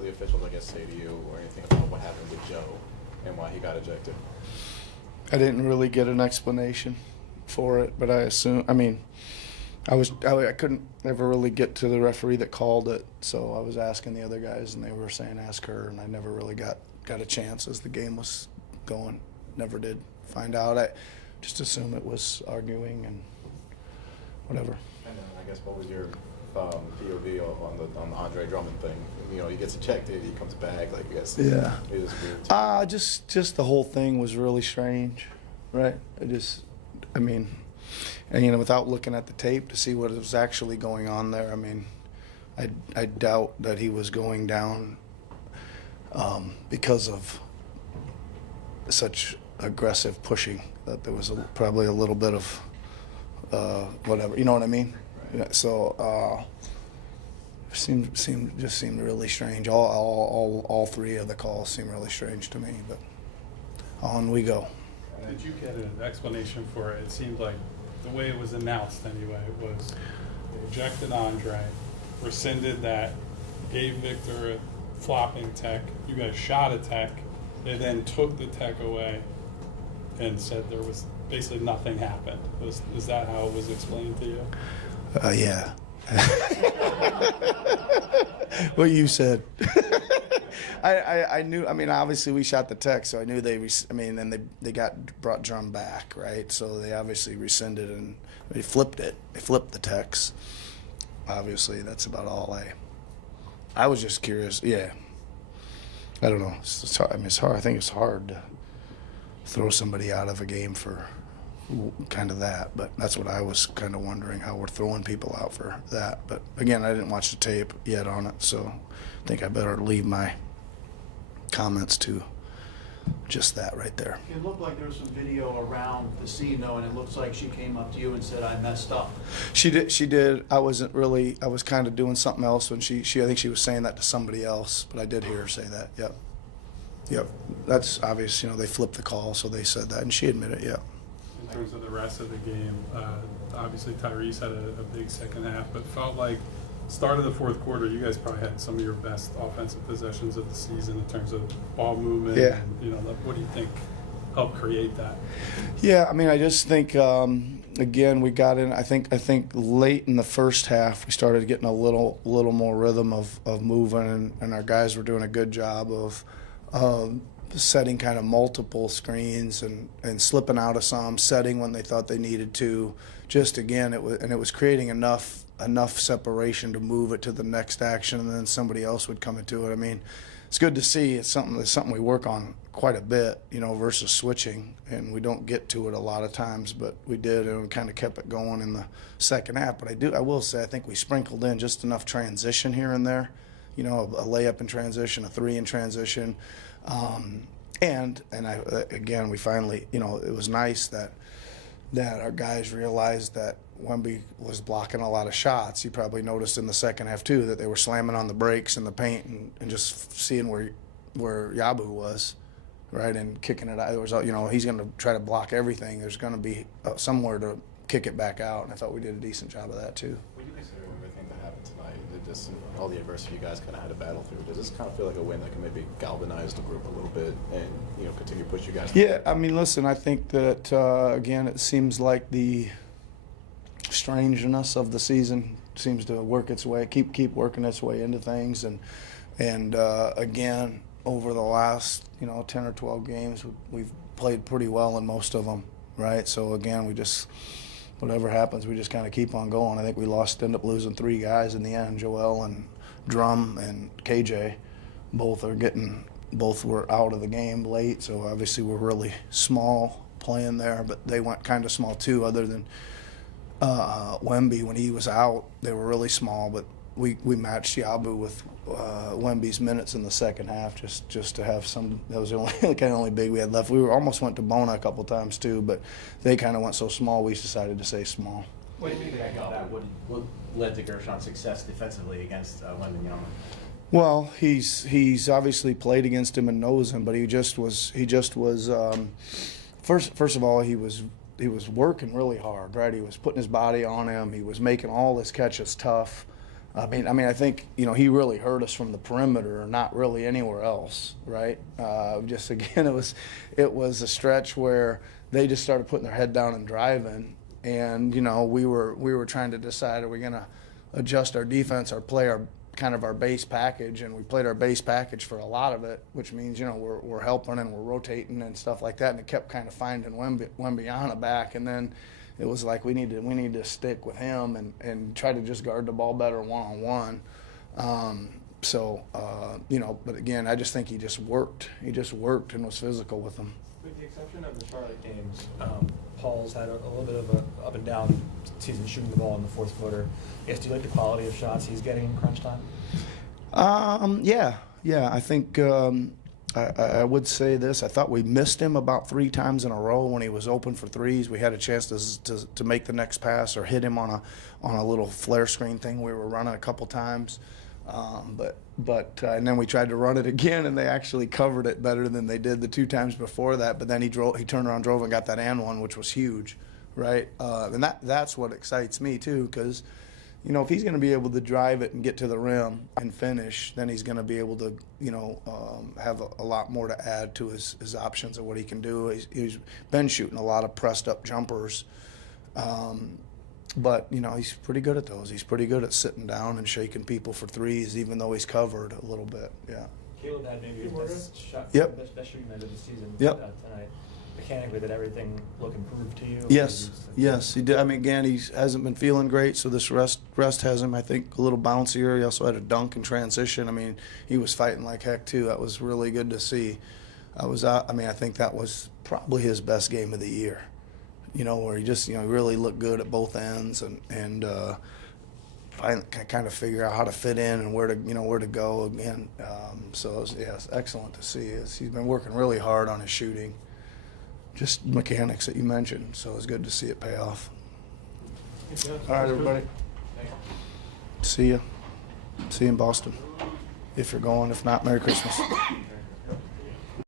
did the officials, I guess, say to you or anything about what happened with Joe and why he got ejected? I didn't really get an explanation for it, but I assume. I mean, I couldn't ever really get to the referee that called it, so I was asking the other guys, and they were saying ask her, and I never really got a chance as the game was going. Never did find out. I just assumed it was arguing and whatever. And then I guess what was your POV on the Andre Drummond thing? You know, he gets ejected, he comes back. Like, I guess Yeah. it was weird. Just the whole thing was really strange, right? I mean, and you know, without looking at the tape to see what was actually going on there, I mean, I doubt that he was going down because of such aggressive pushing. That there was probably a little bit of whatever, you know what I mean? Right. Yeah, so seemed really strange. All three of the calls seemed really strange to me. But on we go. Did you get an explanation for it? It seemed like the way it was announced anyway, it was they ejected Andre, rescinded that, gave Victor a flopping tech, you guys shot a tech, they then took the tech away and said there was basically nothing happened. Is that how it was explained to you? Yeah. What you said. I knew. I mean, obviously we shot the tech, so I knew then they brought drum back, right? So they obviously rescinded and they flipped it. They flipped the techs. Obviously, that's about all I was just curious. Yeah. I don't know. It's hard. I mean, it's hard. I think it's hard to throw somebody out of a game for kind of that, but that's what I was kind of wondering, how we're throwing people out for that. But again, I didn't watch the tape yet on it, so I think I better leave my comments to just that right there. It looked like there was some video around the scene though, and it looks like she came up to you and said, "I messed up." She did. I was kind of doing something else when she I think she was saying that to somebody else, but I did hear her say that. Yep. That's obvious. You know, they flipped the call, so they said that, and she admitted it. Yep. In terms of the rest of the game, obviously Tyrese had a big second half, but felt like start of the fourth quarter, you guys probably had some of your best offensive possessions of the season in terms of ball movement. Yeah. And, you know, what do you think helped create that? Yeah, I mean, I just think again we got in. I think late in the first half we started getting a little more rhythm of moving, and our guys were doing a good job of setting kind of multiple screens and slipping out of some, setting when they thought they needed to. Just again, it was creating enough separation to move it to the next action, and then somebody else would come into it. I mean, it's good to see. It's something we work on quite a bit, you know, versus switching, and we don't get to it a lot of times, but we did, and we kind of kept it going in the second half. But I will say I think we sprinkled in just enough transition here and there, you know, a layup in transition, a three in transition. And again, we finally, you know, it was nice that our guys realized that Wemby was blocking a lot of shots. You probably noticed in the second half too that they were slamming on the brakes in the paint and just seeing where Yabu was, right, and kicking it out. There was, you know, he's going to try to block everything. There's going to be somewhere to kick it back out, and I thought we did a decent job of that too. What do you consider everything that happened tonight? Just all the adversity you guys kind of had to battle through. Does this kind of feel like a win that can maybe galvanize the group a little bit and, you know, continue to push you guys? Yeah, I mean, listen, I think that again, it seems like the strangeness of the season seems to work its way, keep working its way into things, and again, over the last 10 or 12 games, we've played pretty well in most of them, right? So again, we just. Whatever happens, we just kind of keep on going. I think we ended up losing 3 guys in the end. Joel and Drum and KJ, both were out of the game late. So obviously we're really small playing there, but they went kind of small too. Other than Wemby, when he was out, they were really small. But we matched Yabu with Wemby's minutes in the second half just to have some. That was the only kind of only big we had left. We almost went to Bona a couple times too, but they kind of went so small we decided to stay small. What do you think about that? What led to Gershon's success defensively against Wembanyama? Well, he's obviously played against him and knows him, but he just was. First of all, he was working really hard, right? He was putting his body on him. He was making all his catches tough. I mean, I think, he really hurt us from the perimeter, not really anywhere else, right? Just again, it was a stretch where they just started putting their head down and driving, and we were trying to decide, are we going to adjust our defense or play our base package, and we played our base package for a lot of it, which means we're helping and we're rotating and stuff like that, and it kept kind of finding Wembyana back, and then it was like we need to stick with him and try to just guard the ball better one-on-one. But again, I just think he just worked and was physical with them. With the exception of the Charlotte games, Paul's had a little bit of a up and down season shooting the ball in the fourth quarter. I guess, do you like the quality of shots he's getting in crunch time? Yeah. I think I would say this. I thought we missed him about 3 times in a row when he was open for threes. We had a chance to make the next pass or hit him on a little flare screen thing we were running a couple times. And then we tried to run it again, and they actually covered it better than they did the 2 times before that. But then he turned around, drove, and got that and one, which was huge, right? And that's what excites me too, because if he's going to be able to drive it and get to the rim and finish, then he's going to be able to have a lot more to add to his options of what he can do. He's been shooting a lot of pressed up jumpers. But, he's pretty good at those. He's pretty good at sitting down and shaking people for threes, even though he's covered a little bit. Yeah. Caleb had maybe his best shot, Yep. best shooting night of the season Yep. tonight. Mechanically, did everything look improved to you? Yes, he did. I mean, again, he hasn't been feeling great, so this rest has him, I think, a little bouncier. He also had a dunk in transition. I mean, he was fighting like heck, too. That was really good to see. I think that was probably his best game of the year. Where he just, really looked good at both ends and finally kind of figure out how to fit in and where to go again. It's excellent to see. He's been working really hard on his shooting, just mechanics that you mentioned. So it's good to see it pay off. All right, everybody. See you. See you in Boston. If you're going. If not, Merry Christmas.